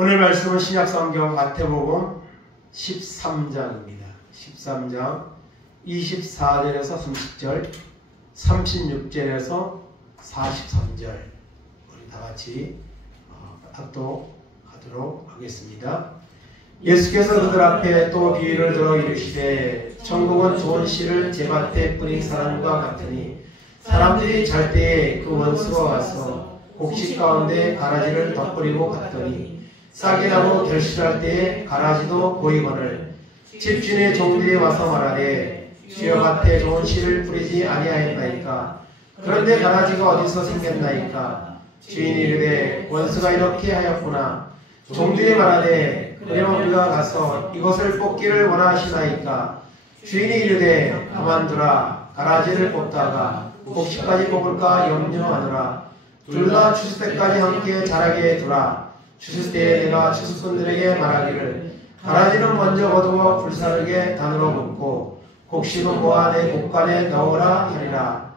오늘 말씀은 신약성경 마태복음 13장입니다. 13장 24절에서 30절, 36절에서 43절 우리 다같이 합독하도록 하겠습니다. 예수께서 그들 앞에 또 비유를 들어 이르시되 천국은 좋은 씨를 제밭에 뿌린 사람과 같으니 사람들이 잘 때에 그 원수가 와서 곡식 가운데 가라지를 덧뿌리고 갔더니 싹이 나고 결실할 때에 가라지도 보이거늘 집주인의 종들이 와서 말하되 주여 밭에 좋은 씨를 뿌리지 아니하였나이까. 그런데 가라지가 어디서 생겼나이까. 주인이 이르되 원수가 이렇게 하였구나. 종들이 말하되 그러면 우리가 가서 이것을 뽑기를 원하시나이까. 주인이 이르되 가만두라. 가라지를 뽑다가 곡식까지 뽑을까 염려하노라. 둘 다 추수 때까지 함께 자라게 두라. 추수 때에 내가 추수꾼들에게 말하기를 가라지는 먼저 거두어 불사르게 단으로 붓고 곡식은 모아 내 곡간에 넣으라 하리라.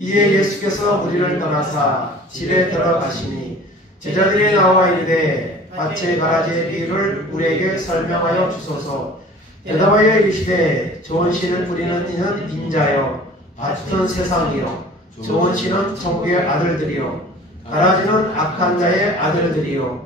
이에 예수께서 무리를 떠나사 집에 들어가시니 제자들이 나와 이르되 밭의 가라지의 비유를 우리에게 설명하여 주소서. 대답하여 이르시되 좋은 씨를 뿌리는 이는 인자요 밭은 세상이요 좋은 씨는 천국의 아들들이요 가라지는 악한 자의 아들들이요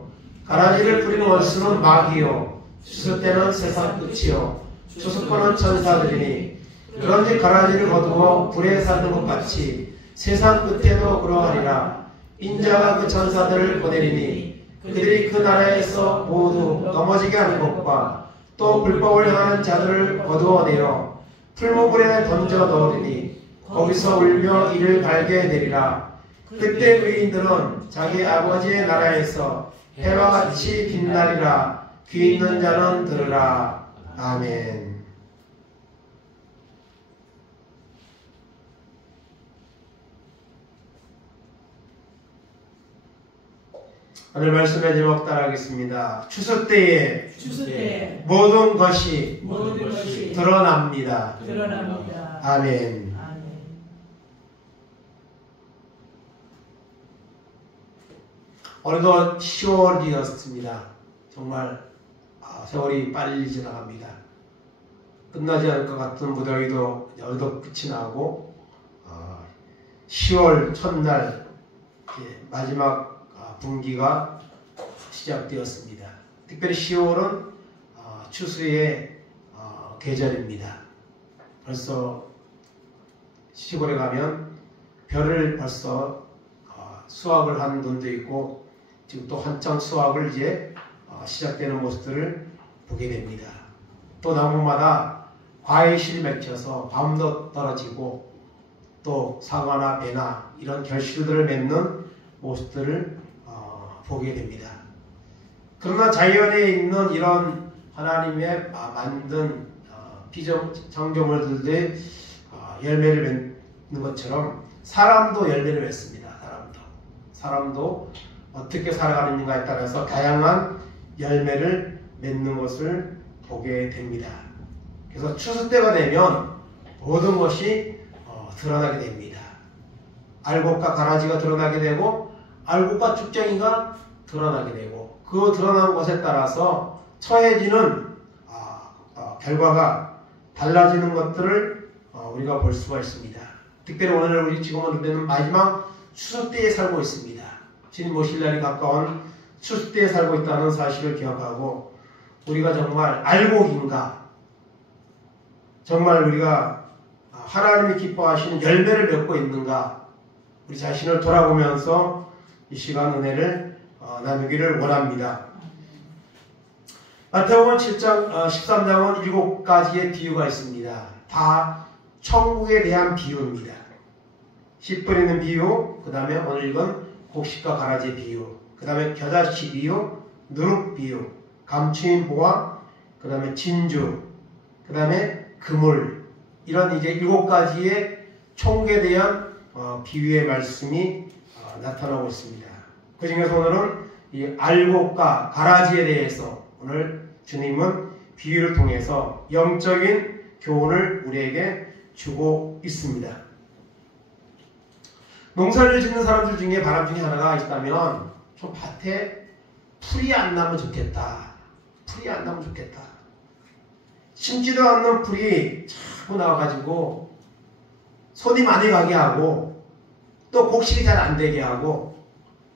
가라지를 뿌리는 원수는 마귀요 추수 때는 세상 끝이요 추수꾼은 천사들이니 그런지 가라지를 거두어 불에 사는 것 같이 세상 끝에도 그러하리라. 인자가 그 천사들을 보내리니 그들이 그 나라에서 모두 넘어지게 하는 것과 또 불법을 향하는 자들을 거두어내어 풀무불에 던져 넣으리니 거기서 울며 이를 갈게 되리라. 그때 의인들은 자기 아버지의 나라에서 해와 같이 빛나리라. 귀 있는 자는 들으라. 아멘. 오늘 말씀의 제목 따라하겠습니다. 추수 때에 모든 것이 드러납니다. 아멘. 어느덧 10월이었습니다. 정말 세월이 빨리 지나갑니다. 끝나지 않을 것 같은 무더위도 어느덧 끝이 나고 10월 첫날 마지막 분기가 시작되었습니다. 특별히 10월은 추수의 계절입니다. 벌써 시골에 가면 벼를 벌써 수확을 한 분도 있고 지금 또 한창 수확을 이제 시작되는 모습들을 보게 됩니다. 또 나무마다 과일실이 맺혀서 밤도 떨어지고 또 사과나 배나 이런 결실들을 맺는 모습들을 보게 됩니다. 그러나 자연에 있는 이런 하나님의 만든 피조물들의 열매를 맺는 것처럼 사람도 열매를 맺습니다. 사람도 어떻게 살아가는가에 따라서 다양한 열매를 맺는 것을 보게 됩니다. 그래서 추수 때가 되면 모든 것이 드러나게 됩니다. 알곡과 가라지가 드러나게 되고 알곡과 쭉정이가 드러나게 되고 그 드러난 것에 따라서 처해지는 결과가 달라지는 것들을 우리가 볼 수가 있습니다. 특별히 오늘 우리 지금은 우리는 마지막 추수 때에 살고 있습니다. 주님 오실 날이 가까운 추수 때에 살고 있다는 사실을 기억하고 우리가 정말 알곡인가, 정말 우리가 하나님이 기뻐하시는 열매를 맺고 있는가, 우리 자신을 돌아보면서 이 시간 은혜를 나누기를 원합니다. 마태복음 7장 13장은 7가지의 비유가 있습니다. 다 천국에 대한 비유입니다. 씨 뿌리는 비유, 그 다음에 오늘 읽은 곡식과 가라지 비유, 그 다음에 겨자씨 비유, 누룩 비유, 감추인 보화, 그 다음에 진주, 그 다음에 그물, 이런 이제 7가지의 천국에 대한 비유의 말씀이 나타나고 있습니다. 그 중에서 오늘은 이 알곡과 가라지에 대해서 오늘 주님은 비유를 통해서 영적인 교훈을 우리에게 주고 있습니다. 농사를 짓는 사람들 중에 바람 중에 하나가 있다면 저 밭에 풀이 안 나면 좋겠다. 풀이 안 나면 좋겠다. 심지도 않는 풀이 자꾸 나와가지고 손이 많이 가게 하고 또 곡식이 잘 안 되게 하고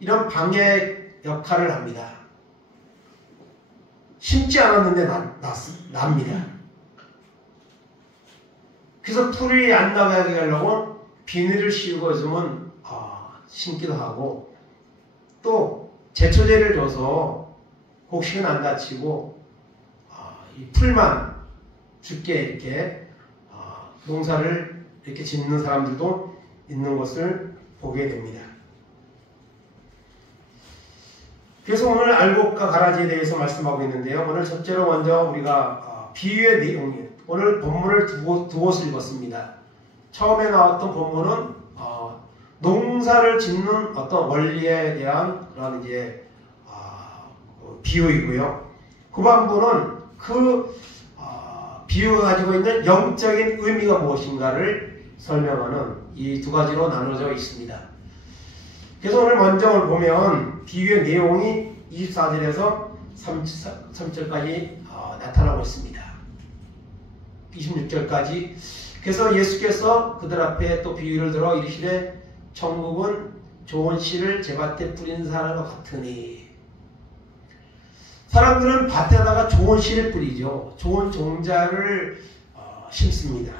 이런 방해 역할을 합니다. 심지 않았는데 납니다. 그래서 풀이 안 나가게 하려고 비닐을 씌우고 있으면 심기도 하고 또 제초제를 줘서 곡식은 안 다치고 이 풀만 죽게 이렇게 농사를 이렇게 짓는 사람들도 있는 것을 보게 됩니다. 그래서 오늘 알곡과 가라지에 대해서 말씀하고 있는데요. 오늘 첫째로 먼저 우리가 비유의 내용이 오늘 본문을 두 곳을 읽었습니다. 처음에 나왔던 본문은 농사를 짓는 어떤 원리에 대한 그런 이제 비유이고요. 후반부는 그 비유가 가지고 있는 영적인 의미가 무엇인가를 설명하는 이 두 가지로 나눠져 있습니다. 그래서 오늘 먼저 보면 비유의 내용이 24절에서 33절까지 나타나고 있습니다. 26절까지. 그래서 예수께서 그들 앞에 또 비유를 들어 이르시되 천국은 좋은 씨를 제밭에 뿌린 사람과 같으니. 사람들은 밭에다가 좋은 씨를 뿌리죠. 좋은 종자를 심습니다.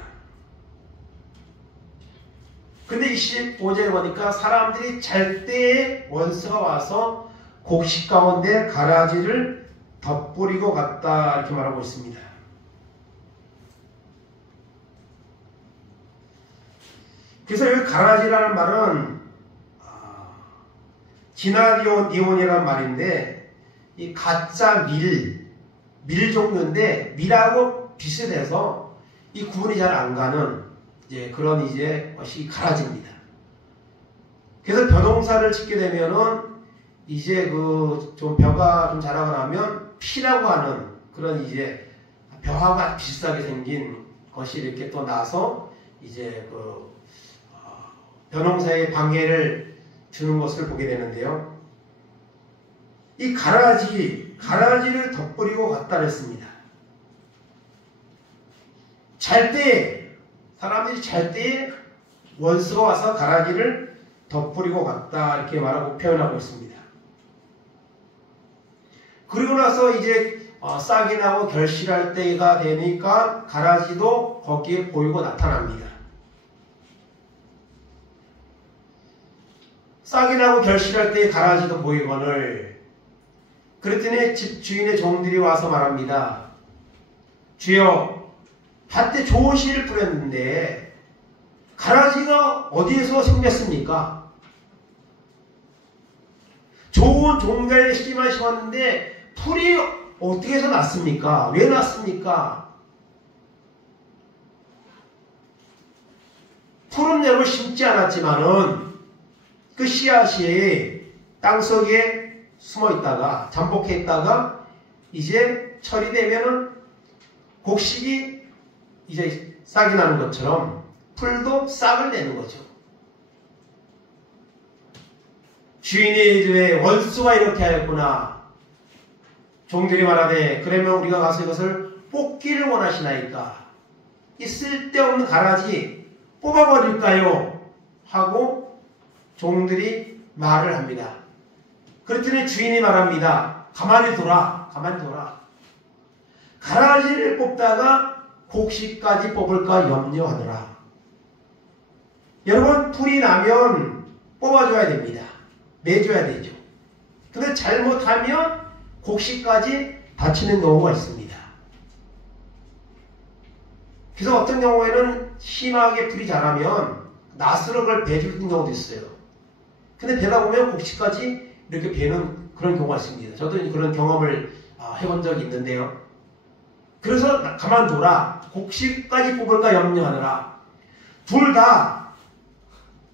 근데 25절에 보니까 사람들이 잘 때에 원수가 와서 곡식 가운데 가라지를 덧뿌리고 갔다 이렇게 말하고 있습니다. 그래서 여기 가라지라는 말은 지나리온이라는 말인데 이 가짜 밀 종류인데 밀하고 비슷해서 이 구분이 잘 안 가는 그런 것이 가라지입니다. 그래서 벼농사를 짓게 되면은 이제 좀 벼가 좀 자라고 나면 피라고 하는 그런 벼하고 비슷하게 생긴 것이 이렇게 또 나서 벼농사에 방해를 주는 것을 보게 되는데요. 이 가라지를 덧뿌리고 갔다 그랬습니다. 사람들이 잘 때에 원수가 와서 가라지를 덧뿌리고 갔다 이렇게 말하고 표현하고 있습니다. 그리고 나서 싹이 나고 결실할 때가 되니까 가라지도 거기에 보이고 나타납니다. 싹이 나고 결실할 때에 가라지도 보이거늘. 그랬더니 집 주인의 종들이 와서 말합니다. 주여, 밭에 좋은 씨를 뿌렸는데 가라지가 어디에서 생겼습니까? 좋은 종자의 씨만 심었는데 풀이 어떻게 해서 났습니까? 왜 났습니까? 푸른 잎을 심지 않았지만은 그 씨앗이 땅속에 숨어 있다가 잠복해 있다가 이제 철이 되면은 곡식이 싹이 나는 것처럼 풀도 싹을 내는 거죠. 주인이 왜 원수가 이렇게 하였구나. 종들이 말하되 그러면 우리가 가서 이것을 뽑기를 원하시나이까. 이 쓸데없는 가라지 뽑아버릴까요? 하고 종들이 말을 합니다. 그랬더니 주인이 말합니다. 가만히 둬라. 가라지를 뽑다가 곡식까지 뽑을까 염려하더라. 여러분, 풀이 나면 뽑아줘야 됩니다. 매줘야 되죠. 근데 잘못하면 곡식까지 다치는 경우가 있습니다. 그래서 어떤 경우에는 심하게 풀이 자라면 낫으로 그걸 베주는 경우도 있어요. 근데 베다 보면 곡식까지 이렇게 베는 그런 경우가 있습니다. 저도 그런 경험을 해본 적이 있는데요. 그래서 가만둬라. 곡식까지 뽑을까 염려하느라. 둘 다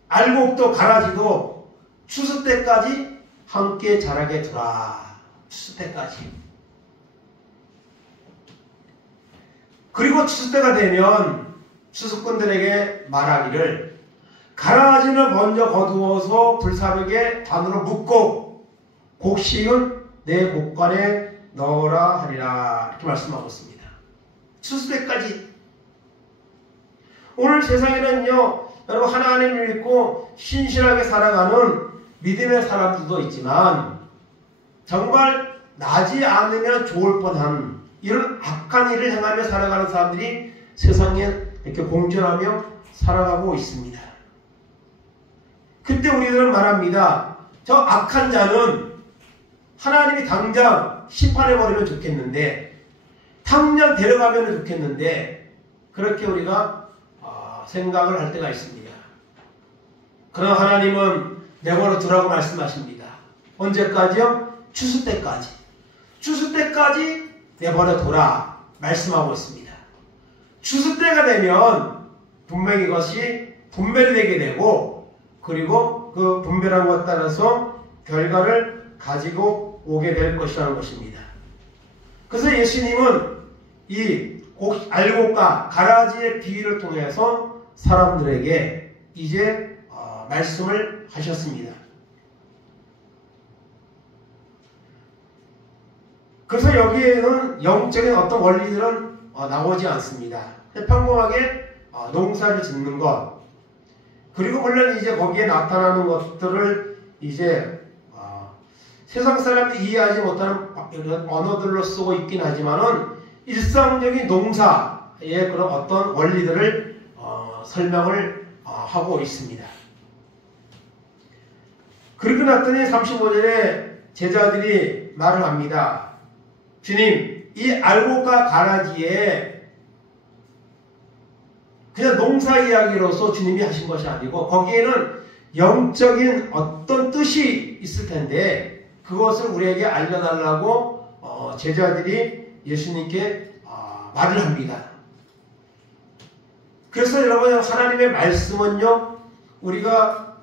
알곡도 가라지도 추수 때까지 함께 자라게 두라. 추수 때까지. 그리고 추수 때가 되면 추수꾼들에게 말하기를 가라지는 먼저 거두어서 불사르게 반으로 묶고 곡식은 내 곳간에 넣으라 하리라. 이렇게 말씀하고 있습니다. 추수 때까지. 오늘 세상에는요, 여러분 하나님을 믿고 신실하게 살아가는 믿음의 사람들도 있지만 정말 나지 않으면 좋을 뻔한 이런 악한 일을 행하며 살아가는 사람들이 세상에 이렇게 공존하며 살아가고 있습니다. 그때 우리들은 말합니다. 저 악한 자는 하나님이 당장 심판해버리면 좋겠는데, 당장 데려가면 좋겠는데, 그렇게 우리가 생각을 할 때가 있습니다. 그러나 하나님은 내버려 두라고 말씀하십니다. 언제까지요? 추수 때까지. 추수 때까지 내버려 둬라 말씀하고 있습니다. 추수 때가 되면 분명히 이것이 분별이 되게 되고, 그리고 그 분별한 것에 따라서 결과를 가지고 오게 될 것이라는 것입니다. 그래서 예수님은 이 알곡과 가라지의 비유를 통해서 사람들에게 이제 말씀을 하셨습니다. 그래서 여기에는 영적인 어떤 원리들은 나오지 않습니다. 평범하게 농사를 짓는 것, 그리고 물론 이제 거기에 나타나는 것들을 이제 세상 사람이 이해하지 못하는 언어들로 쓰고 있긴 하지만은 일상적인 농사의 그런 어떤 원리들을 설명을 하고 있습니다. 그러고 났더니 35절에 제자들이 말을 합니다. 주님, 이 알곡과 가라지에 그냥 농사 이야기로서 주님이 하신 것이 아니고 거기에는 영적인 어떤 뜻이 있을 텐데 그것을 우리에게 알려달라고 제자들이 예수님께 말을 합니다. 그래서 여러분, 하나님의 말씀은요, 우리가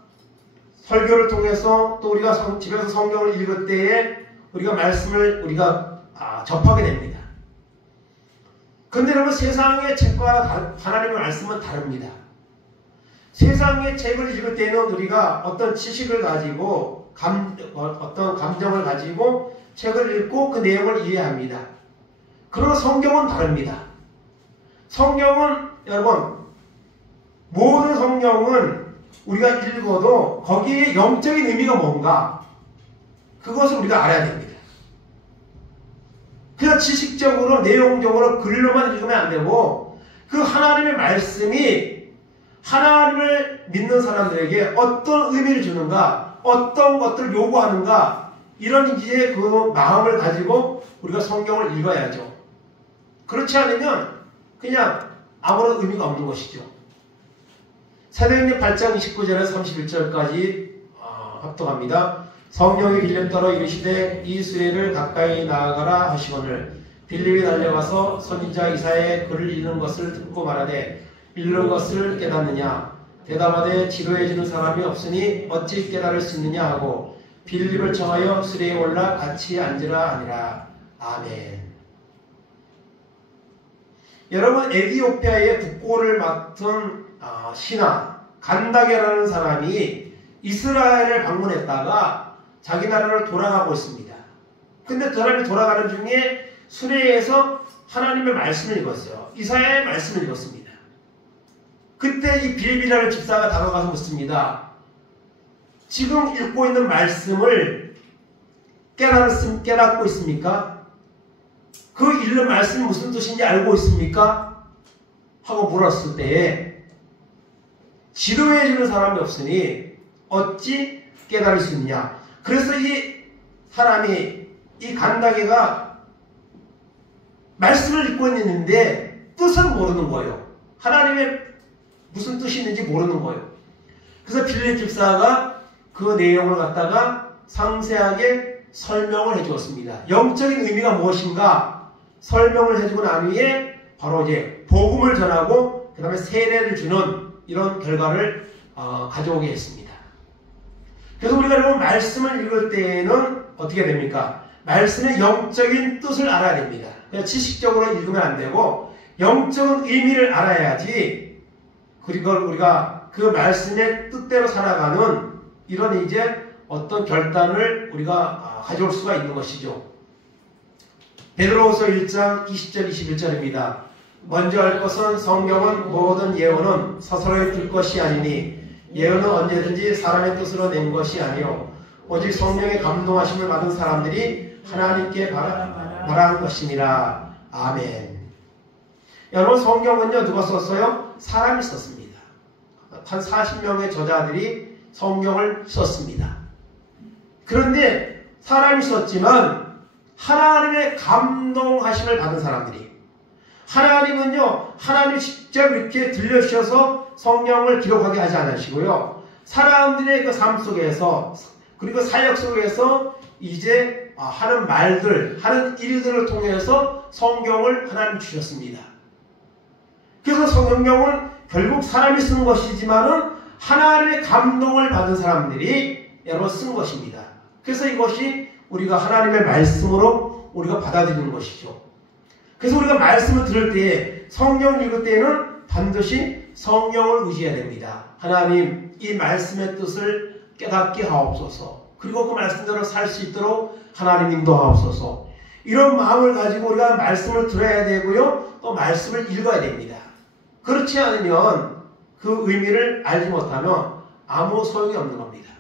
설교를 통해서 또 우리가 집에서 성경을 읽을 때에 우리가 말씀을 우리가 접하게 됩니다. 그런데 여러분, 세상의 책과 하나님의 말씀은 다릅니다. 세상의 책을 읽을 때는 우리가 어떤 지식을 가지고 어떤 감정을 가지고 책을 읽고 그 내용을 이해합니다. 그러나 성경은 다릅니다. 성경은 여러분, 모든 성경은 우리가 읽어도 거기에 영적인 의미가 뭔가 그것을 우리가 알아야 됩니다. 그냥 지식적으로 내용적으로 글로만 읽으면 안 되고 그 하나님의 말씀이 하나님을 믿는 사람들에게 어떤 의미를 주는가, 어떤 것들을 요구하는가, 이런 이제 그 마음을 가지고 우리가 성경을 읽어야죠. 그렇지 않으면 그냥 아무런 의미가 없는 것이죠. 사도행전 8장 29절에서 31절까지 합독합니다. 성령이 빌립 따라 이르시되 이 수레를 가까이 나아가라 하시거늘 빌립이 달려가서 선지자 이사야의 글을 읽는 것을 듣고 말하되 읽는 것을 깨닫느냐 대답하되 지도해 주는 사람이 없으니 어찌 깨달을 수 있느냐 하고 빌립을 청하여 수레에 올라 같이 앉으라 하니라. 아멘. 여러분, 에티오피아의 국고를 맡은 신하 간다게라는 사람이 이스라엘을 방문했다가 자기 나라로 돌아가고 있습니다. 근데 그 사람이 돌아가는 중에 수레에서 하나님의 말씀을 읽었어요. 이사야의 말씀을 읽었습니다. 그때 이 빌립이라는 집사가 다가가서 묻습니다. 지금 읽고 있는 말씀을 깨닫고 있습니까? 그 읽는 말씀이 무슨 뜻인지 알고 있습니까? 하고 물었을 때에 지도해 주는 사람이 없으니 어찌 깨달을 수 있느냐. 그래서 이 사람이, 이 간다게가 말씀을 읽고 있는데 뜻을 모르는 거예요. 하나님의 무슨 뜻이 있는지 모르는 거예요. 그래서 빌립 집사가 그 내용을 갖다가 상세하게 설명을 해주었습니다. 영적인 의미가 무엇인가 설명을 해주고 난 후에 바로 이제 복음을 전하고 그 다음에 세례를 주는 이런 결과를 가져오게 했습니다. 그래서 우리가 여러분 말씀을 읽을 때에는 어떻게 됩니까? 말씀의 영적인 뜻을 알아야 됩니다. 그냥 지식적으로 읽으면 안 되고 영적인 의미를 알아야지 그걸 우리가 그 말씀의 뜻대로 살아가는 이런 이제 어떤 결단을 우리가 가져올 수가 있는 것이죠. 베드로후서 1장 20절 21절입니다. 먼저 할 것은 성경은 모든 예언은 서서히 들 것이 아니니 예언은 언제든지 사람의 뜻으로 낸 것이 아니요 오직 성령의 감동하심을 받은 사람들이 하나님께 말하는 것이니라. 아멘. 여러분, 성경은요 누가 썼어요? 사람이 썼습니다. 한 40명의 저자들이 성경을 썼습니다. 그런데 사람이 썼지만 하나님의 감동하심을 받은 사람들이, 하나님은요 하나님이 직접 이렇게 들려주셔서 성경을 기록하게 하지 않으시고요, 사람들의 그 삶 속에서 그리고 사역 속에서 이제 하는 말들, 하는 일들을 통해서 성경을 하나님 주셨습니다. 그래서 성경은 결국 사람이 쓴 것이지만은 하나님의 감동을 받은 사람들이 여러 쓴 것입니다. 그래서 이것이 우리가 하나님의 말씀으로 우리가 받아들이는 것이죠. 그래서 우리가 말씀을 들을 때에, 성경을 읽을 때에는 반드시 성령을 의지해야 됩니다. 하나님, 이 말씀의 뜻을 깨닫게 하옵소서. 그리고 그 말씀대로 살 수 있도록 하나님 인도하옵소서. 이런 마음을 가지고 우리가 말씀을 들어야 되고요, 또 말씀을 읽어야 됩니다. 그렇지 않으면 그 의미를 알지 못하면 아무 소용이 없는 겁니다.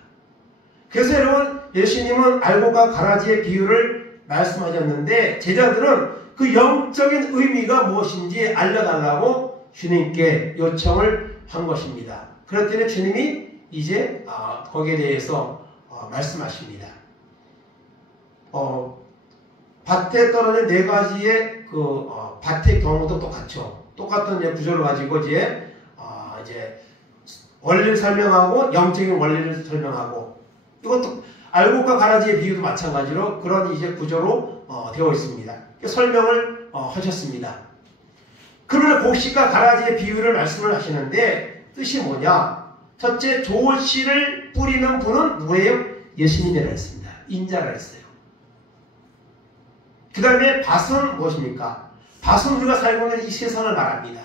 그래서 여러분, 예수님은 알곡과 가라지의 비유를 말씀하셨는데 제자들은 그 영적인 의미가 무엇인지 알려달라고 주님께 요청을 한 것입니다. 그럴 때는 주님이 이제 거기에 대해서 말씀하십니다. 밭에 떨어진 네 가지의 그 밭의 경우도 똑같죠. 똑같은 구조를 가지고 이제 원리를 설명하고 영적인 원리를 설명하고, 이것도 알곡과 가라지의 비유도 마찬가지로 그런 이제 구조로 되어 있습니다. 설명을 하셨습니다. 그러면 곡식과 가라지의 비유를 말씀을 하시는데 뜻이 뭐냐? 첫째, 좋은 씨를 뿌리는 분은 누구예요? 예수님이라 했습니다. 인자라 했어요. 그 다음에 밭은 무엇입니까? 밭은 우리가 살고 있는 이 세상을 말합니다.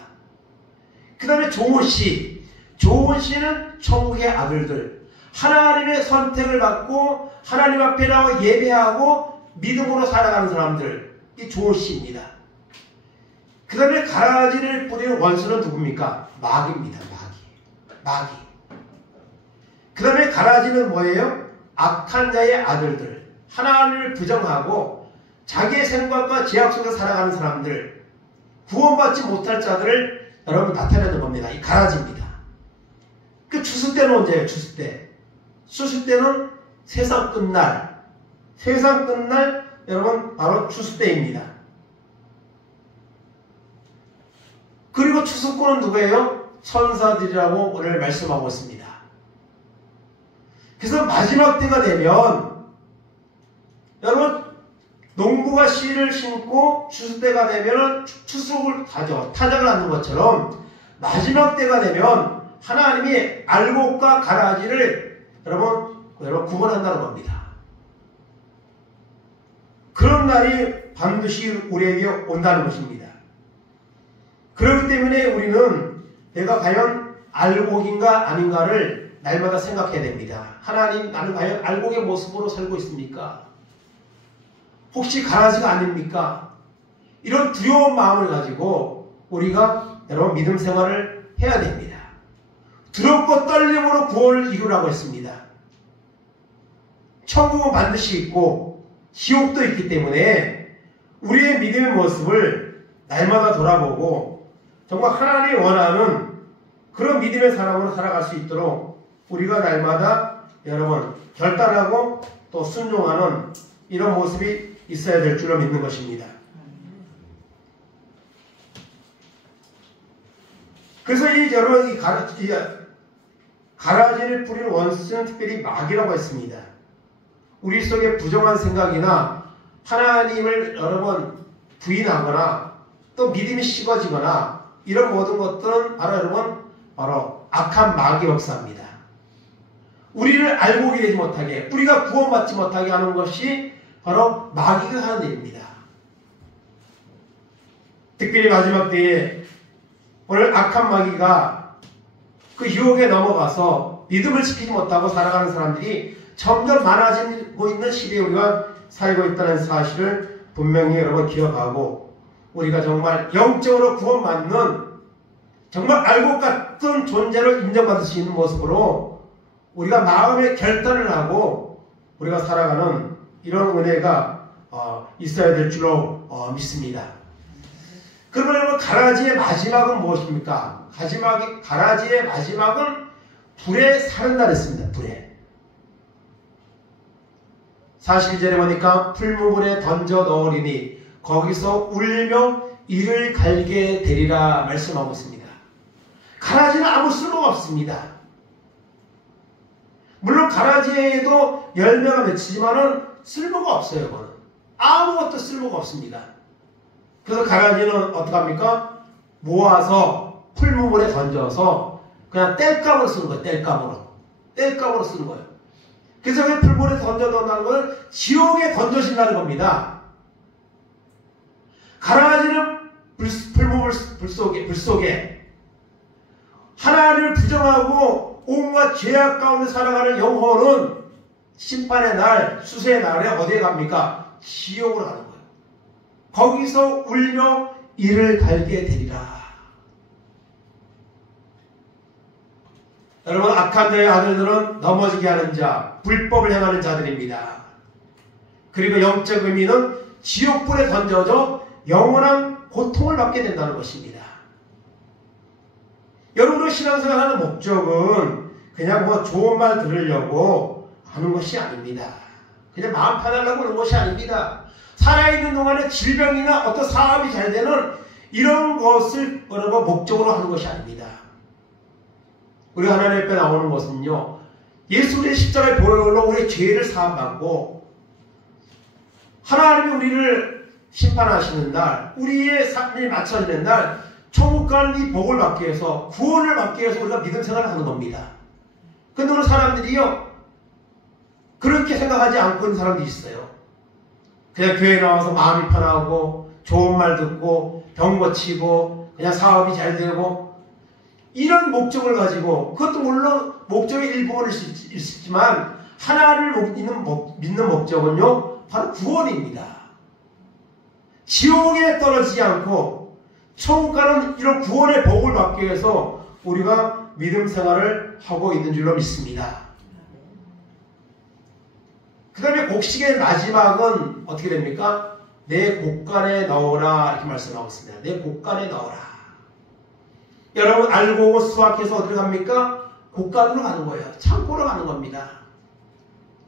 그 다음에 좋은 씨, 좋은 씨는 천국의 아들들, 하나님의 선택을 받고 하나님 앞에 나와 예배하고 믿음으로 살아가는 사람들, 이 좋은 씨입니다. 그 다음에 가라지를 뿌리는 원수는 누굽니까? 마귀입니다. 마귀. 그 다음에 가라지는 뭐예요? 악한 자의 아들들, 하나님을 부정하고 자기의 생각과 제약 속에 살아가는 사람들, 구원받지 못할 자들을 여러분 나타내는 겁니다. 이 가라지입니다. 그 추수 때는 언제예요? 추수 때. 추수 때는 세상 끝날 여러분 바로 추수 때입니다. 그리고 추수꾼은 누구예요? 천사들이라고 오늘 말씀하고 있습니다. 그래서 마지막 때가 되면 여러분, 농부가 씨를 심고 추수 때가 되면 추수를 가져 타작을 하는 것처럼 마지막 때가 되면 하나님이 알곡과 가라지를 여러분 구분한다는 겁니다. 그런 날이 반드시 우리에게 온다는 것입니다. 그렇기 때문에 우리는 내가 과연 알곡인가 아닌가를 날마다 생각해야 됩니다. 하나님, 나는 과연 알곡의 모습으로 살고 있습니까? 혹시 가라지가 아닙니까? 이런 두려운 마음을 가지고 우리가 여러분 믿음 생활을 해야 됩니다. 두렵고 떨림으로 구원을 이루라고 했습니다. 천국은 반드시 있고 지옥도 있기 때문에 우리의 믿음의 모습을 날마다 돌아보고 정말 하나님이 원하는 그런 믿음의 사람으로 살아갈 수 있도록 우리가 날마다 여러분 결단하고 또 순종하는 이런 모습이 있어야 될 줄로 믿는 것입니다. 그래서 여러분 가라지를 뿌리는 원수는 특별히 마귀라고 했습니다. 우리 속에 부정한 생각이나 하나님을 여러분 부인하거나 또 믿음이 식어지거나 이런 모든 것들은 바로 악한 마귀 역사입니다. 우리를 알곡이 되지 못하게, 우리가 구원받지 못하게 하는 것이 바로 마귀가 하는 일입니다. 특별히 마지막 때에 오늘 악한 마귀가 그 유혹에 넘어가서 믿음을 지키지 못하고 살아가는 사람들이 점점 많아지고 있는 시대에 우리가 살고 있다는 사실을 분명히 여러분 기억하고 우리가 정말 영적으로 구원받는 정말 알곡 같은 존재를 인정받을 수 있는 모습으로 우리가 마음의 결단을 하고 우리가 살아가는 이런 은혜가 있어야 될 줄로 믿습니다. 그러면 여러분 가라지의 마지막은 무엇입니까? 가라지의 마지막은 불에 사는 날 했습니다. 불에. 42절에 보니까 풀무불에 던져 넣으리니 거기서 울며 이를 갈게 되리라 말씀하고 있습니다. 가라지는 아무 쓸모가 없습니다. 물론 가라지에도 열매가 맺히지만은 쓸모가 없어요. 그거는. 아무것도 쓸모가 없습니다. 그래서 가라지는 어떡합니까? 모아서 풀무불에 던져서 그냥 땔감으로 쓰는 거예요. 땔감으로 쓰는 거예요. 그래서 그 풀무불에 던져놓는다는 건 지옥에 던져진다는 겁니다. 가라지는 풀무불 불 속에 하나님을 부정하고 온갖 죄악 가운데 살아가는 영혼은 심판의 날, 수세의 날에 어디에 갑니까? 지옥으로 가는 거예요. 거기서 울며 이를 갈게 되리라. 여러분, 악한 자의 아들들은 넘어지게 하는 자, 불법을 행하는 자들입니다. 그리고 영적 의미는 지옥불에 던져져 영원한 고통을 받게 된다는 것입니다. 여러분의 신앙생활하는 목적은 그냥 뭐 좋은 말 들으려고 하는 것이 아닙니다. 그냥 마음 편하려고 하는 것이 아닙니다. 살아있는 동안에 질병이나 어떤 사업이 잘 되는 이런 것을 목적으로 하는 것이 아닙니다. 우리 하나님 앞에 나오는 것은요, 예수의 십자가의 보혈로 우리의 죄를 사함받고 하나님이 우리를 심판하시는 날, 우리의 삶이 맞춰지는 날 천국 가는 이 복을 받기 위해서, 구원을 받기 위해서 우리가 믿음 생활을 하는 겁니다. 근데 오늘 사람들이요, 그렇게 생각하지 않고 있는 사람들이 있어요. 그냥 교회 나와서 마음이 편하고 좋은 말 듣고 병 고치고 그냥 사업이 잘 되고 이런 목적을 가지고, 그것도 물론 목적의 일부분일 수 있지만 하나님을 믿는 목적은요, 바로 구원입니다. 지옥에 떨어지지 않고 천국 가는 이런 구원의 복을 받기 위해서 우리가 믿음 생활을 하고 있는 줄로 믿습니다. 그 다음에 곡식의 마지막은 어떻게 됩니까? 내 곡간에 넣어라, 이렇게 말씀하고 있습니다. 내 곡간에 넣어라. 여러분, 알고 수확해서 어디로 갑니까? 곡간으로 가는 거예요. 창고로 가는 겁니다.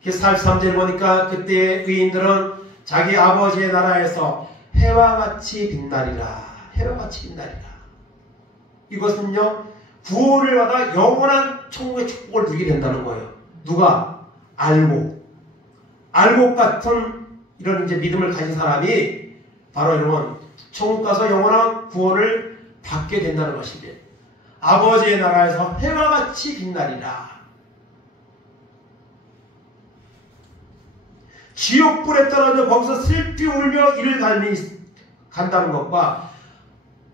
43절 보니까 그때 의인들은 자기 아버지의 나라에서 해와 같이 빛나리라. 해와 같이 빛나리라. 이것은요, 구원을 받아 영원한 천국의 축복을 누리게 된다는 거예요. 누가? 알곡 같은 이런 이제 믿음을 가진 사람이 바로 여러분, 천국 가서 영원한 구원을 받게 된다는 것입니다. 아버지의 나라에서 해와 같이 빛나리라. 지옥불에 떨어져 거기서 슬피 울며 이를 간다는 것과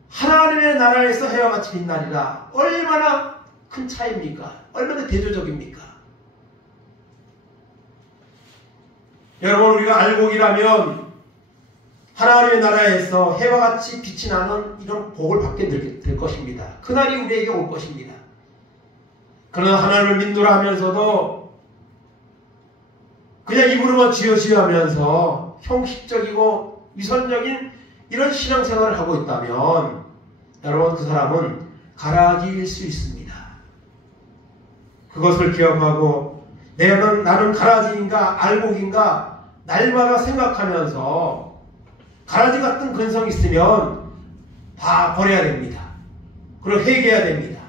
하나님의 나라에서 해와 같이 빛나리라. 얼마나 큰 차이입니까? 얼마나 대조적입니까? 여러분, 우리가 알곡이라면 하나님의 나라에서 해와 같이 빛이 나는 이런 복을 받게 될 것입니다. 그날이 우리에게 올 것입니다. 그러나 하나님을 믿노라 하면서도 그냥 입으로만 쥐어쥐어 하면서 형식적이고 위선적인 이런 신앙생활을 하고 있다면 여러분, 그 사람은 가라지일 수 있습니다. 그것을 기억하고 나는 가라지인가 알곡인가 날마다 생각하면서 가라지 같은 근성이 있으면 다 버려야 됩니다. 그리고 회개해야 됩니다.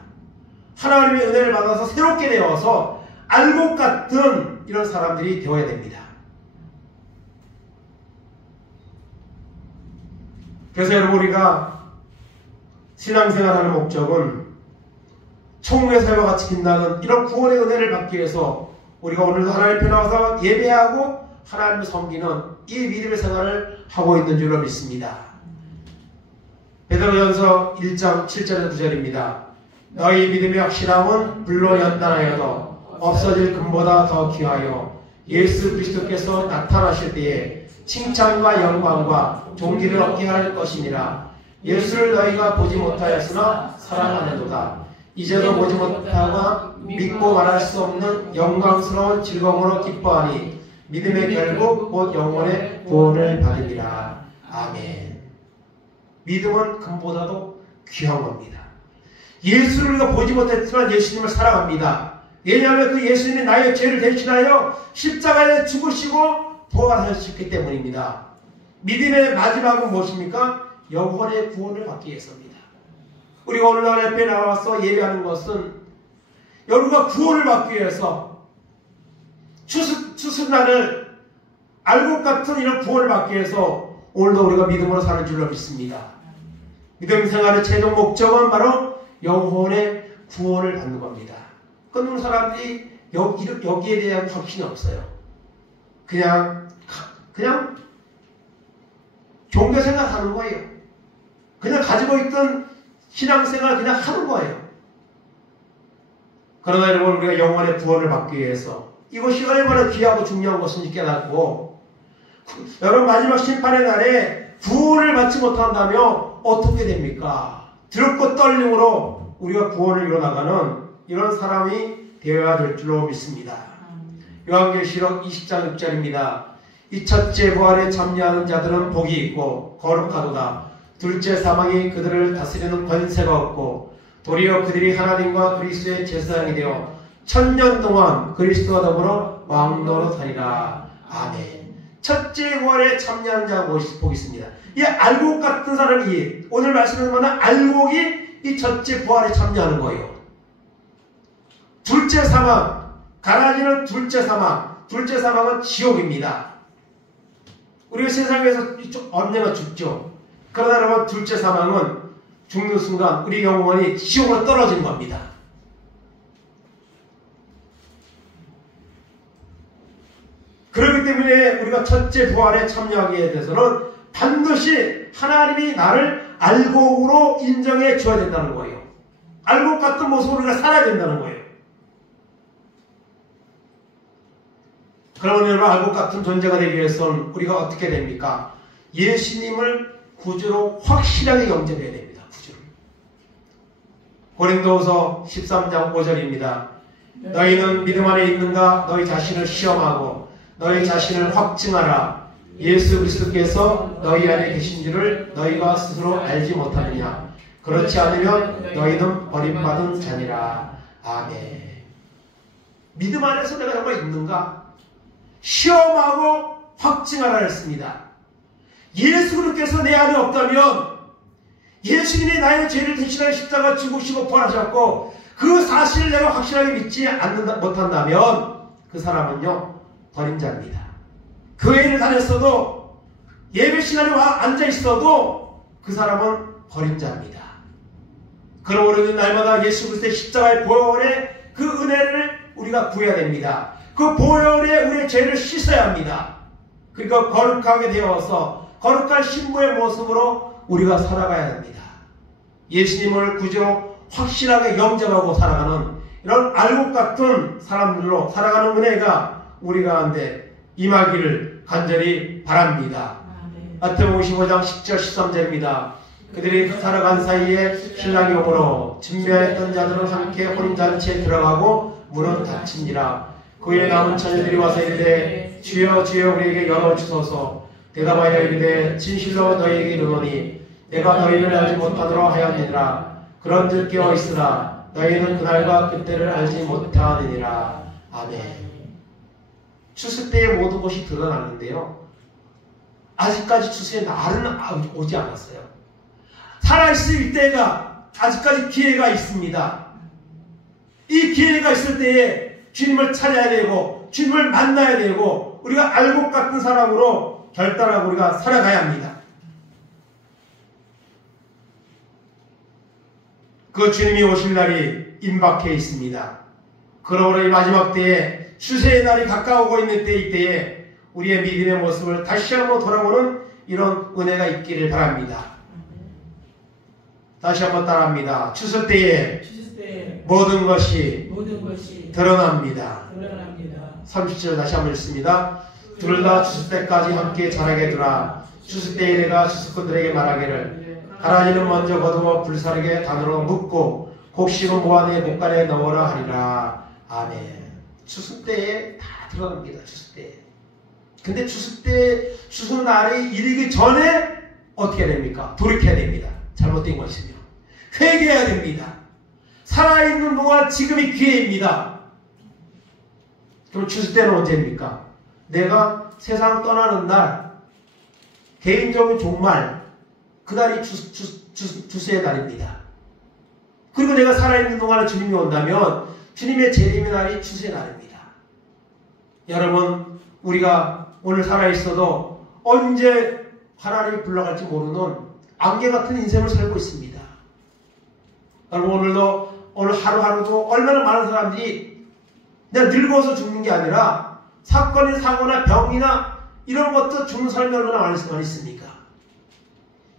하나님의 은혜를 받아서 새롭게 되어서 알곡 같은 이런 사람들이 되어야 됩니다. 그래서 여러분, 우리가 신앙생활하는 목적은 천국의 새와 같이 빛나는 이런 구원의 은혜를 받기 위해서 우리가 오늘도 하나님 앞에 나와서 예배하고 하나님을 섬기는 이 믿음의 생활을 하고 있는 줄로 믿습니다. 베드로전서 1장 7절에서 9절입니다. 너희 믿음의 확실함은 불로 연단하여도 없어질 금보다 더 귀하여 예수 그리스도께서 나타나실 때에 칭찬과 영광과 존귀를 얻게 할 것이니라. 예수를 너희가 보지 못하였으나 사랑하는도다. 이제도 보지 못하고 믿고 말할 수 없는 영광스러운 즐거움으로 기뻐하니 믿음의 결국 곧 영혼의 구원을 받으리라. 아멘. 믿음은 금보다도 귀한 겁니다. 예수를 우리가 보지 못했지만 예수님을 사랑합니다. 왜냐하면 그 예수님이 나의 죄를 대신하여 십자가에 죽으시고 부활하셨기 때문입니다. 믿음의 마지막은 무엇입니까? 영혼의 구원을 받기 위해서입니다. 우리가 오늘날 앞에 나와서 예배하는 것은 여러분과 구원을 받기 위해서 추수날을 알곡 같은 이런 구원을 받기 위해서 오늘도 우리가 믿음으로 사는 줄로 믿습니다. 믿음 생활의 최종 목적은 바로 영혼의 구원을 받는 겁니다. 그런 사람들이 여기에 대한 확신이 없어요. 그냥 종교생활 하는 거예요. 그냥 가지고 있던 신앙생활 그냥 하는 거예요. 그러나 여러분, 우리가 영혼의 구원을 받기 위해서 이것이 얼마나 귀하고 중요한 것인지 깨닫고, 여러분 마지막 심판의 날에 구원을 받지 못한다면 어떻게 됩니까? 두렵고 떨림으로 우리가 구원을 이뤄나가는 이런 사람이 되어야 될 줄로 믿습니다. 요한계시록 20장 6절입니다. 이 첫째 부활에 참여하는 자들은 복이 있고 거룩하도다. 둘째 사망이 그들을 다스리는 권세가 없고 도리어 그들이 하나님과 그리스도의 제사장이 되어 1000년 동안 그리스도와 더불어 왕노릇하리라. 아멘. 첫째 부활에 참여하는 자가 복이 있습니다. 이 알곡 같은 사람이, 오늘 말씀하는 것은 알곡이 이 첫째 부활에 참여하는 거예요. 둘째 사망, 가라지는 둘째 사망, 둘째 사망은 지옥입니다. 우리가 세상에서 언제나 죽죠. 그러나 여러분, 둘째 사망은 죽는 순간 우리 영혼이 지옥으로 떨어지는 겁니다. 그렇기 때문에 우리가 첫째 부활에 참여하기에 대해서는 반드시 하나님이 나를 알곡으로 인정해 줘야 된다는 거예요. 알곡 같은 모습으로 우리가 살아야 된다는 거예요. 그러면 여러분, 알곡 같은 존재가 되기 위해서는 우리가 어떻게 됩니까? 예수님을 구주로 확실하게 영접해야 됩니다. 구주로. 고린도후서 13장 5절입니다. 너희는 믿음 안에 있는가? 너희 자신을 시험하고 너희 자신을 확증하라. 예수 그리스도께서 너희 안에 계신 줄을 너희가 스스로 알지 못하느냐? 그렇지 않으면 너희는 버림받은 자니라. 아멘. 믿음 안에서 내가 정말 있는가? 시험하고 확증하라 했습니다. 예수 그리스도께서 내 안에 없다면, 예수님이 나의 죄를 대신하여 십자가 죽으시고 부활하셨고 그 사실을 내가 확실하게 믿지 못한다면 그 사람은요, 버림자입니다. 교회를 다녔어도, 예배 시간에 와 앉아있어도 그 사람은 버림자입니다. 그러므로 우리는 날마다 예수 그리스도의 십자가의 보혈의 그 은혜를 우리가 구해야 됩니다. 그 보혈에 우리의 죄를 씻어야 합니다. 그러니까 거룩하게 되어서 거룩한 신부의 모습으로 우리가 살아가야 합니다. 예수님을 구주로 확실하게 영접하고 살아가는 이런 알곡 같은 사람들로 살아가는 은혜가 우리 가운데 임하기를 간절히 바랍니다. 마태복음 55장 10절 13절입니다. 그들이 살아간 사이에 신랑이 오므로 진멸했던 자들은 함께 혼인잔치에 들어가고 문은 닫힌지라. 그에 남은 처녀들이 와서 이르되 주여 주여 우리에게 열어주소서. 대답하여 이르되 진실로 너희에게 이르노니 내가 너희를 알지 못하도록 하였느니라. 그런즉 깨어 있으라. 너희는 그날과 그때를 알지 못하느니라. 아멘. 추수 때의 모든 것이 드러나는데요, 아직까지 추수의 날은 오지 않았어요. 살아있을 때가 아직까지 기회가 있습니다. 이 기회가 있을 때에 주님을 찾아야 되고 주님을 만나야 되고 우리가 알곡 같은 사람으로 결단하고 우리가 살아가야 합니다. 그 주님이 오실 날이 임박해 있습니다. 그러므로 이 마지막 때에 추수의 날이 가까우고 있는 이때에 우리의 믿음의 모습을 다시 한번 돌아보는 이런 은혜가 있기를 바랍니다. 다시 한번 따라합니다. 추수 때에 모든 것이 드러납니다. 37절 다시 한번 읽습니다. 둘 다 추수 때까지 함께 자라게 두라. 추수 때에 내가 추수꾼들에게 말하기를 가라지는 먼저 거두어 불사르게 단으로 묶고 곡식은 모아내 목간에 넣어라 하리라. 아멘. 추수 때에 다 들어갑니다. 추수 때에. 근데 추수 때 추수 날이 이르기 전에 어떻게 됩니까? 돌이켜야 됩니다. 잘못된 것이며 회개해야 됩니다. 살아있는 동안 지금이 기회입니다. 그럼 추수 때는 언제입니까? 내가 세상 떠나는 날, 개인적인 종말, 그날이 추수의 날입니다. 그리고 내가 살아있는 동안에 주님이 온다면 주님의 재림의 날이 추수의 날입니다. 여러분, 우리가 오늘 살아있어도 언제 하나님이 불러갈지 모르는 안개 같은 인생을 살고 있습니다. 여러분, 오늘 하루하루도 얼마나 많은 사람들이 내가 늙어서 죽는 게 아니라 사건이나 사고나 병이나 이런 것도 죽는 사람이 얼마나 많이 있습니까?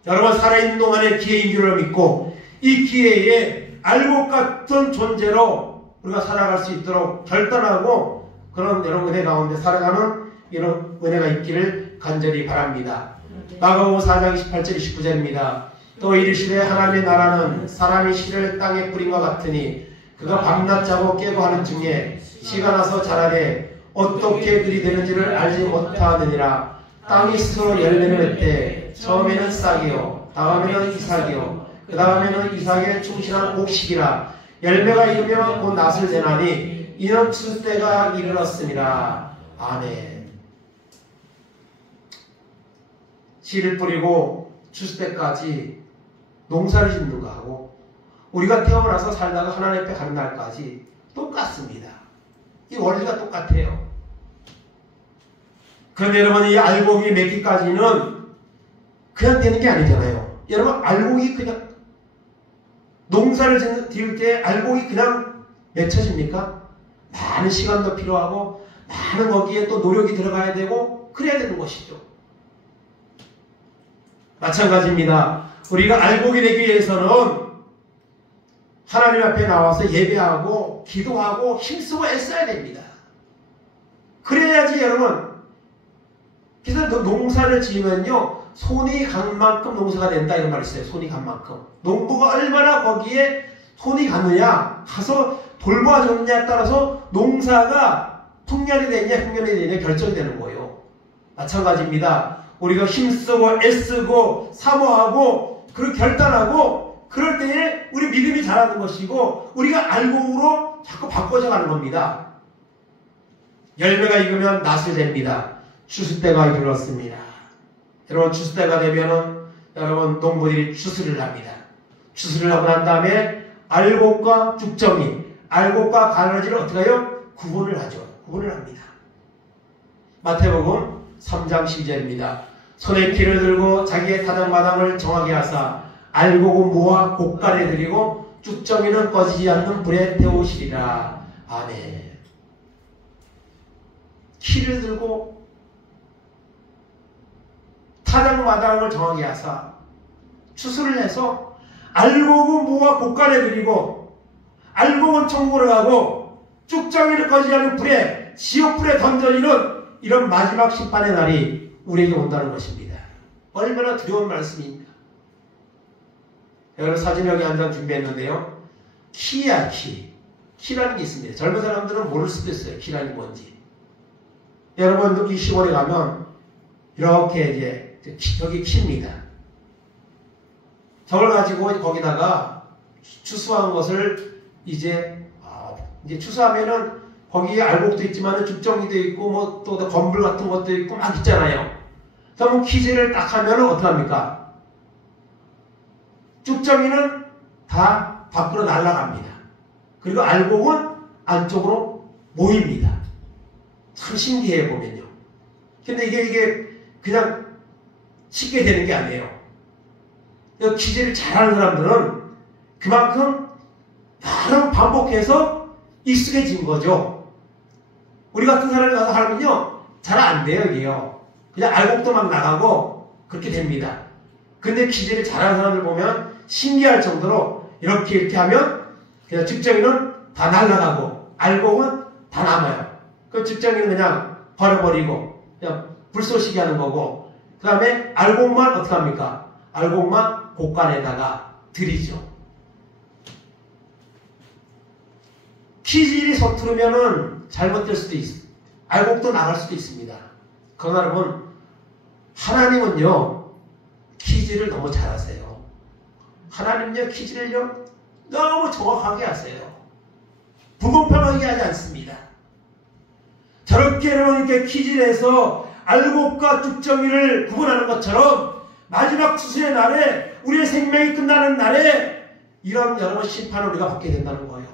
여러분, 살아있는 동안에 기회인 줄을 믿고 이 기회에 알곡 같은 존재로 우리가 살아갈 수 있도록 결단하고 그런 여러분 은혜 가운데 살아가는 이런 은혜가 있기를 간절히 바랍니다. 마가복음 4장 28절 29절입니다. 또 이르시되 하나님의 나라는 사람이 씨를 땅에 뿌린 것 같으니 그가 밤낮 자고 깨고 하는 중에 씨가 나서 자라되 어떻게 그리 되는지를 알지 못하느니라. 땅이 스스로 열매를 맺되 처음에는 싹이요 다음에는 이삭이요 그 다음에는 이삭에 충실한 곡식이라. 열매가 이르면 곧 낫을 내나니 이는 추수 때가 이르렀습니다. 아멘. 씨를 뿌리고 추수 때까지 농사를 짓는 거하고 우리가 태어나서 살다가 하나님 앞에 가는 날까지 똑같습니다. 이 원리가 똑같아요. 그런데 여러분, 이 알곡이 맺기까지는 그냥 되는 게 아니잖아요. 여러분, 알곡이 그냥 농사를 지을 때 알곡이 그냥 맺혀집니까? 많은 시간도 필요하고 많은 거기에 또 노력이 들어가야 되고 그래야 되는 것이죠. 마찬가지입니다. 우리가 알곡이 되기 위해서는 하나님 앞에 나와서 예배하고 기도하고 힘쓰고 애써야 됩니다. 그래야지 여러분, 그래서 농사를 지으면요 손이 간 만큼 농사가 된다 이런 말이 있어요. 손이 간 만큼. 농부가 얼마나 거기에 손이 갔느냐 가서 돌봐줬느냐에 따라서 농사가 풍년이 되냐 흉년이 되냐 결정이 되는 거예요. 마찬가지입니다. 우리가 힘쓰고 애쓰고 사모하고 그리고 결단하고 그럴 때에 우리 믿음이 자라는 것이고 우리가 알곡으로 자꾸 바꿔져 가는 겁니다. 열매가 익으면 낫을 냅니다. 추수 때가 이르렀습니다. 여러분, 추수 때가 되면은 여러분 농부들이 추수를 합니다. 추수를 하고 난 다음에 알곡과 죽정이, 알곡과 가라지를 어떻게 해요? 구분을 하죠. 구분을 합니다. 마태복음 3장 12절입니다. 손에 피를 들고 자기의 타작마당을 정하게 하사 알곡은 모아 곡간에 들이고 쭉정이는 꺼지지 않는 불에 태우시리라. 아멘. 키를 들고 타작마당을 정하게 하사 추수를 해서 알곡은 모아 곡간에 들이고 알곡은 천국으로 가고 쭉정이는 꺼지지 않는 불에 지옥불에 던져지는 이런 마지막 심판의 날이 우리에게 온다는 것입니다. 얼마나 두려운 말씀입니까? 여러분, 사진 여기 한 장 준비했는데요. 키야, 키. 키라는 게 있습니다. 젊은 사람들은 모를 수도 있어요. 키라는 게 뭔지. 여러분, 이 시골에 가면 이렇게 이제 저기 키입니다. 저걸 가지고 거기다가 추수한 것을 이제 추수하면은 거기에 알곡도 있지만 죽정이도 있고 뭐 또 건불 같은 것도 있고 막 있잖아요. 그럼 키질을 딱 하면은 어떡합니까? 죽정이는 다 밖으로 날아갑니다. 그리고 알곡은 안쪽으로 모입니다. 참 신기해요, 보면요. 근데 이게 그냥 쉽게 되는 게 아니에요. 키질을 잘하는 사람들은 그만큼 여러 반복해서 익숙해진 거죠. 우리 같은 사람이 가서 하면요 잘 안 돼요. 이게요. 그냥 알곡도 막 나가고 그렇게 됩니다. 근데 키질을 잘하는 사람들 보면 신기할 정도로 이렇게 하면 그냥 죽정이는 다 날아가고 알곡은 다 남아요. 그 직장인은 그냥 버려버리고 그냥 불쏘시개 하는 거고, 그 다음에 알곡만 어떻게 합니까? 알곡만 곡간에다가 들이죠. 키질이 서투르면은 잘못될 수도 있습니다. 알곡도 나갈 수도 있습니다. 그러나 여러분, 하나님은요 키질을 너무 잘하세요. 하나님은요 키질을요 너무 정확하게 하세요. 불공평하게 하지 않습니다. 저렇게 이렇게 키질해서 알곡과 쭉정이를 구분하는 것처럼 마지막 추수의 날에, 우리의 생명이 끝나는 날에 이런 여러 심판을 우리가 받게 된다는 거예요.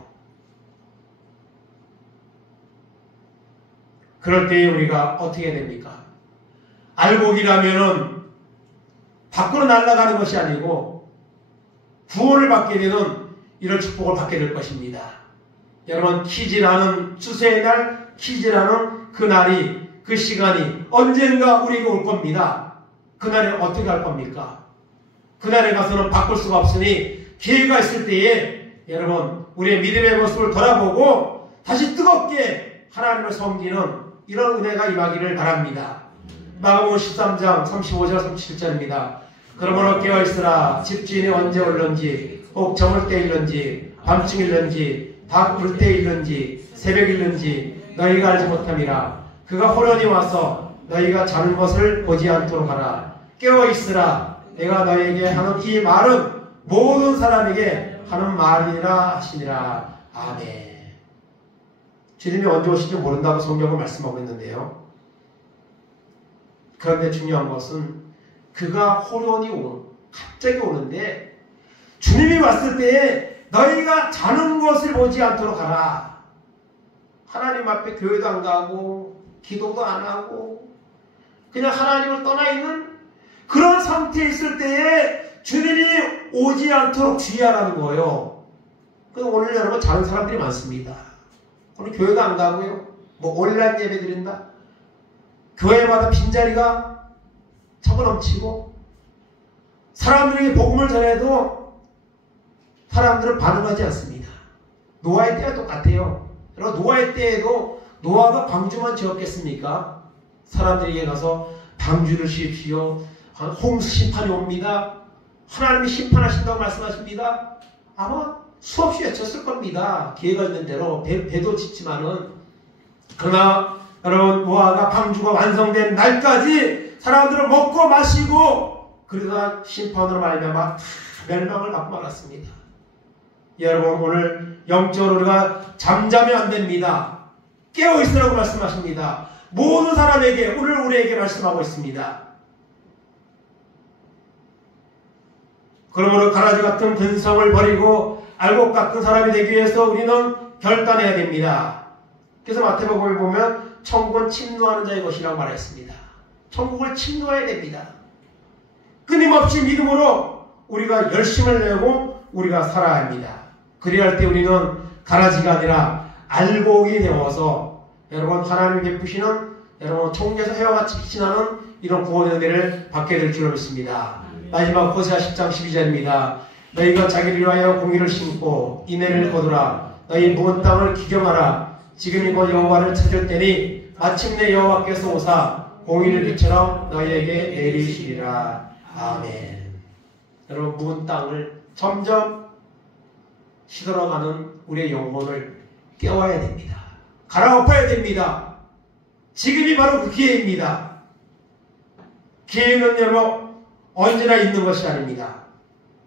그럴 때 우리가 어떻게 됩니까? 알곡이라면은 밖으로 날아가는 것이 아니고 구원을 받게 되는 이런 축복을 받게 될 것입니다. 여러분, 키질하는 추수의 날, 키질하는 그 날이, 그 시간이 언젠가 우리에게 올 겁니다. 그날에 어떻게 할 겁니까? 그날에 가서는 바꿀 수가 없으니 기회가 있을 때에 여러분, 우리의 믿음의 모습을 돌아보고 다시 뜨겁게 하나님을 섬기는 이런 은혜가 임하기를 바랍니다. 마가복음 13장 35절 37절입니다. 그러므로 깨어있으라. 집주인이 언제 올는지, 혹 저물 때일는지, 밤중일는지, 닭 물 때일는지, 새벽일는지 너희가 알지 못함이라. 그가 호련히 와서 너희가 자는 것을 보지 않도록 하라. 깨어있으라. 내가 너희에게 하는 이 말은 모든 사람에게 하는 말이라 하시니라. 아멘. 주님이 언제 오실지 모른다고 성경은 말씀하고 있는데요. 그런데 중요한 것은 그가 호련히 갑자기 오는데, 주님이 왔을 때에 너희가 자는 것을 보지 않도록 하라. 하나님 앞에 교회도 안 가고 기도도 안 하고 그냥 하나님을 떠나 있는 그런 상태에 있을 때에 주님이 오지 않도록 주의하라는 거예요. 그래서 오늘 여러분 자는 사람들이 많습니다. 오늘 교회도 안 가고요. 뭐 온라인 예배 드린다. 교회마다 빈자리가 차고 넘치고, 사람들에게 복음을 전해도 사람들은 반응하지 않습니다. 노아의 때와 똑같아요. 여러분, 노아의 때에도 노아가 방주만 지었겠습니까? 사람들에게 가서 방주를 지읍시오. 홍수 심판이 옵니다. 하나님이 심판하신다고 말씀하십니다. 아마 수없이 외쳤을 겁니다. 기회가 있는 대로 배도 짓지만은. 그러나 여러분, 노아가 방주가 완성된 날까지 사람들은 먹고 마시고 그러다 심판으로 말미암아 멸망을 받고 말았습니다. 여러분, 오늘 영적으로 우리가 잠자면 안 됩니다. 깨어있으라고 말씀하십니다. 모든 사람에게, 오늘 우리에게 말씀하고 있습니다. 그러므로 가라지 같은 근성을 버리고 알곡 같은 사람이 되기 위해서 우리는 결단해야 됩니다. 그래서 마태복음에 보면 천국은 침노하는 자의 것이라고 말했습니다. 천국을 침노해야 됩니다. 끊임없이 믿음으로 우리가 열심을 내고 우리가 살아야 합니다. 그래야 할 때 우리는 가라지가 아니라 알곡이 되어서 여러분, 하나님이 베푸시는 여러분 총에서 해와 같이 빛이 나는 이런 구원의 은혜를 받게 될 줄로 믿습니다. 마지막 호세아 10장 12절입니다. 너희가 자기를 위하여 공의를 심고 인애를 거두라. 너희 묵은 땅을 기경하라. 지금이 곧 여호와를 찾을 때니 마침내 여호와께서 오사 공의를 빛처럼 너희에게 내리시리라. 아멘. 여러분, 묵은 땅을 점점 시들어가는 우리의 영혼을 깨워야 됩니다. 갈아엎어야 됩니다. 지금이 바로 그 기회입니다. 기회는 여러분 언제나 있는 것이 아닙니다.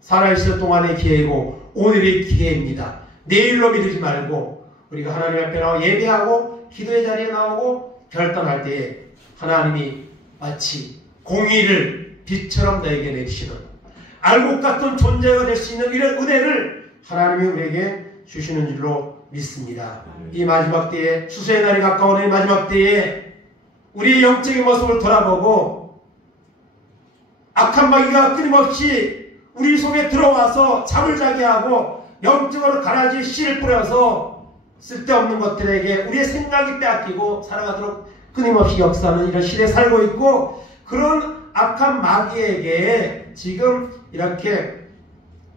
살아있을 동안의 기회이고 오늘의 기회입니다. 내일로 미루지 말고 우리가 하나님 앞에 나와 예배하고 기도의 자리에 나오고 결단할 때에 하나님이 마치 공의를 빛처럼 너에게 내리시는 알곡 같은 존재가 될 수 있는 이런 은혜를 하나님이 우리에게 주시는 줄로 믿습니다. 이 마지막 때에, 추수의 날이 가까우는 이 마지막 때에 우리의 영적인 모습을 돌아보고 악한 마귀가 끊임없이 우리 속에 들어와서 잠을 자게 하고 영적으로 가라지에 씨를 뿌려서 쓸데없는 것들에게 우리의 생각이 빼앗기고 살아가도록 끊임없이 역사하는 이런 시대에 살고 있고, 그런 악한 마귀에게 지금 이렇게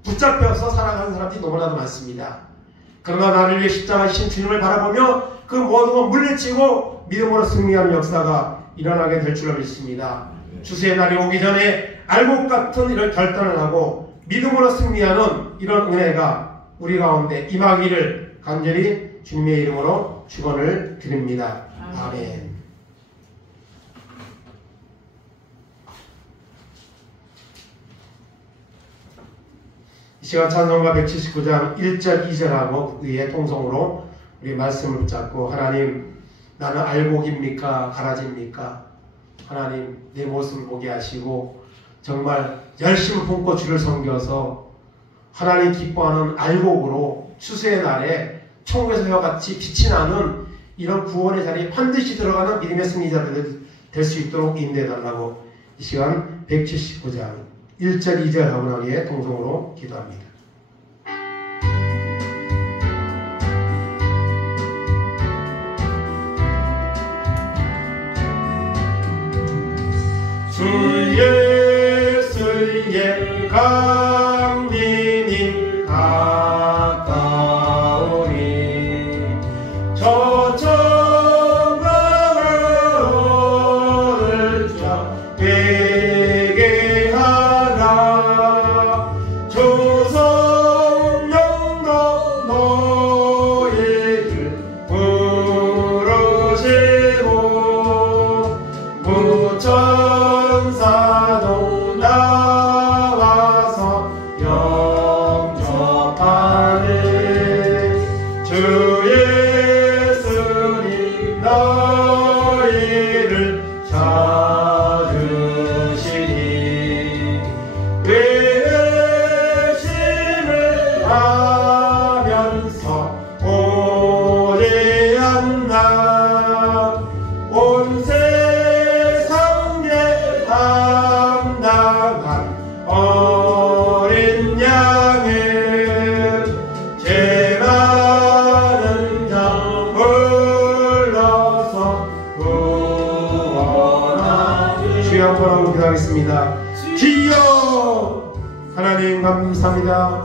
붙잡혀서 살아가는 사람들이 너무나도 많습니다. 그러나 나를 위해 십자가 지신 주님을 바라보며 그 모든 것 물리치고 믿음으로 승리하는 역사가 일어나게 될 줄을 믿습니다. 주수의 날이 오기 전에 알곡 같은 이런 결단을 하고 믿음으로 승리하는 이런 은혜가 우리 가운데 임하기를 간절히 주님의 이름으로 축원을 드립니다. 아멘. 이 시간 찬송가 179장 1절 2절하고 위에 통성으로 우리 말씀을 붙잡고 하나님 나는 알곡입니까 가라지입니까? 하나님 내 모습을 보게 하시고 정말 열심을 품고 주를 섬겨서 하나님 기뻐하는 알곡으로 추수의 날에 천국에서 와 같이 빛이 나는 이런 구원의 자리에 반드시 들어가는 믿음의 승리자들 될 수 있도록 인도해달라고 이 시간 179장 1절 2절 하고 나니에 동성으로 기도합니다. 주 예수의 강림이 가까우니 저 천국을 얻을 자 되게 하라. 주 성령 너희를 부르시고 무천사도 나와서 영접하네. 주 예수님 너희를 찾으시니 외심을 하면서 오지 않나. 온 세상에 담당한 어린 양을 죄 많은 자 불러서 구원하리. 주여 한번 하고 기도하겠습니다. 주여 하나님 감사합니다.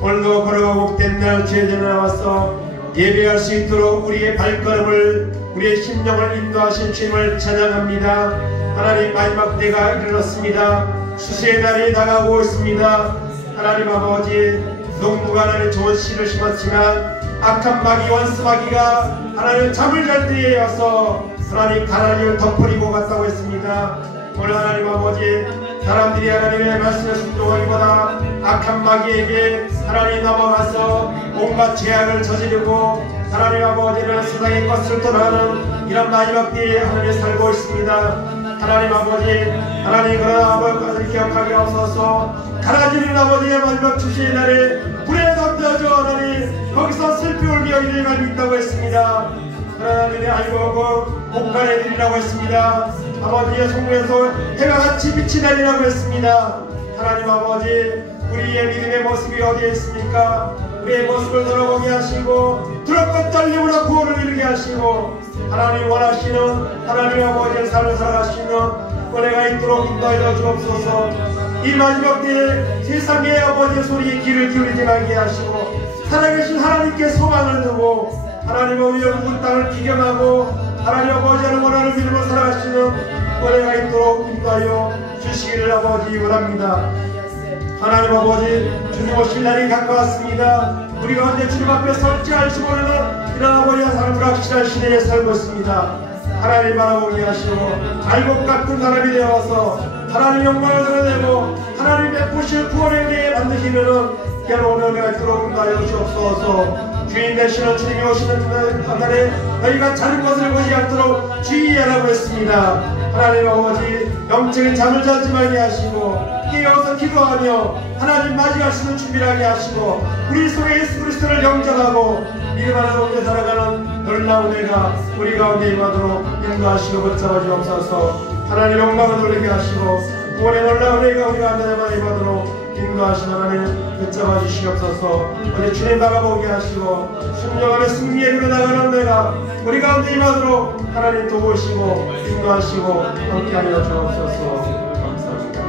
오늘도 걸어가고 복된 날 주의 나와서 예배할 수 있도록 우리의 발걸음을 우리의 심령을 인도하신 주님을 찬양합니다. 하나님 마지막 때가 이르렀습니다. 추수의 날이 다가오고 있습니다. 하나님 아버지 농부가 하나님 좋은 씨를 심었지만 악한 마귀 원수마귀가 하나님 잠을 잘 때에 와서 하나님 가나니를 덮어리고 갔다고 했습니다. 오늘 하나님 아버지 사람들이 하나님의 말씀에 순종하기보다 악한 마귀에게 하나님 넘어가서 온갖 죄악을 저지르고 하나님 아버지는 세상의 것을 떠나는 이런 마지막 때에 하나님 살고 있습니다. 하나님 아버지 하나님 그러나 아버지를 기억하게 없어서 가라지는 아버지의 마지막 주시의 날에 불에 던져져 하나님 거기서 슬피 울며 이를 갈고 있다고 했습니다. 그러나 하나님이 알고 복간해드리라고 했습니다. 아버지의 성부에서 해가 같이 빛이 내리라고 했습니다. 하나님 아버지 우리의 믿음의 모습이 어디에 있습니까? 우리의 모습을 돌아보게 하시고 두렵고 떨림으로 구원을 이루게 하시고 하나님 원하시는 하나님 아버지의 삶을 살아가시는 은혜가 있도록 인도하여 주옵소서. 이 마지막 때에 세상의 아버지의 소리에 귀를 기울이지 말게 하시고 살아계신 하나님께 소망을 두고 하나님의 영국 땅을 기경하고 하나님 아버지를 원하는 믿음으로 살아가시는 은혜가 있도록 인도하여 주시기를 아버지 원합니다. 하나님 아버지 주님 오실 날이 가까웠습니다. 우리가 언제 주님 앞에 설지 알지 모르는 이런 아버지와 사람을 확실한 시대에 살고 있습니다. 하나님 바라보게 하시고 알곡 같은 사람이 되어서 하나님 영광을 드러내고 하나님 베푸실 구원의 은혜에 반드시 이르는 괴로운 은혜가 들어온다 하여 주옵소서. 주인 되시는 주님이 오시는 날에 너희가 자는 것을 보지 않도록 주의하라고 했습니다. 하나님 아버지 영적인 잠을 자지 말게 하시고 깨어서 기도하며 하나님 맞이하시는 준비를 하게 하시고 우리 속에 예수 그리스도를 영접하고 믿음 안에 오게 살아가는 놀라운 은혜가 우리 가운데 임하도록 인도하시고 붙잡아 주옵소서. 하나님 영광을 돌리게 하시고 구원의 놀라운 은혜가 우리 가운데 임하도록 인도하시는 하나님 붙잡아 주시옵소서. 우리 주님 바라보게 하시고 순종하며 승리에 이르나가는 내가 우리 가운데 임하도록 하나님 도우시고 인도하시고 함께하여 주옵소서. 감사합니다.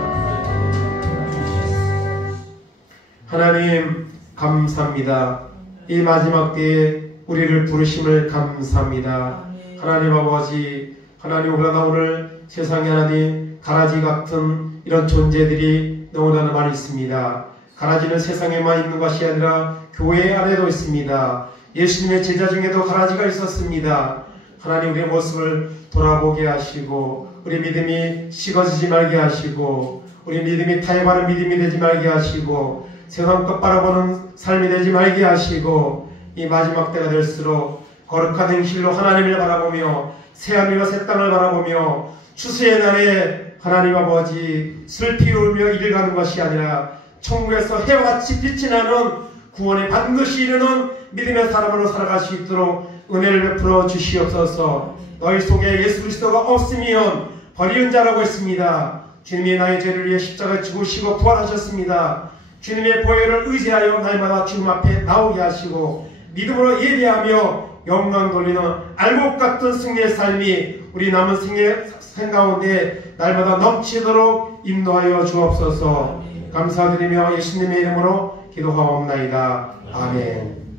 하나님 감사합니다. 이 마지막 때에 우리를 부르심을 감사합니다. 아멘. 하나님 아버지, 하나님 그러나 오늘 세상에 하나님 가라지 같은 이런 존재들이 너무나 많이 있습니다. 가라지는 세상에만 있는 것이 아니라 교회 안에도 있습니다. 예수님의 제자 중에도 가라지가 있었습니다. 하나님 우리의 모습을 돌아보게 하시고 우리 믿음이 식어지지 말게 하시고 우리 믿음이 타협하는 믿음이 되지 말게 하시고 세상 것 바라보는 삶이 되지 말게 하시고 이 마지막 때가 될수록 거룩한 행실로 하나님을 바라보며 새하늘과 새 땅을 바라보며 추수의 날에 하나님 아버지 슬피 울며 이를 가는 것이 아니라 천국에서 해와 같이 빛이 나는 구원에 반드시 이르는 믿음의 사람으로 살아갈 수 있도록 은혜를 베풀어 주시옵소서. 너희 속에 예수 그리스도가 없으면 버리는 자라고 했습니다. 주님이 나의 죄를 위해 십자가에 죽으시고 부활하셨습니다. 주님의 보혈을 의지하여 날마다 주님 앞에 나오게 하시고 믿음으로 예배하며 영광 돌리는 알곡 같은 승리의 삶이 우리 남은 생 가운데 날마다 넘치도록 인도하여 주옵소서. 감사드리며 예수님의 이름으로 기도하옵나이다. 아멘.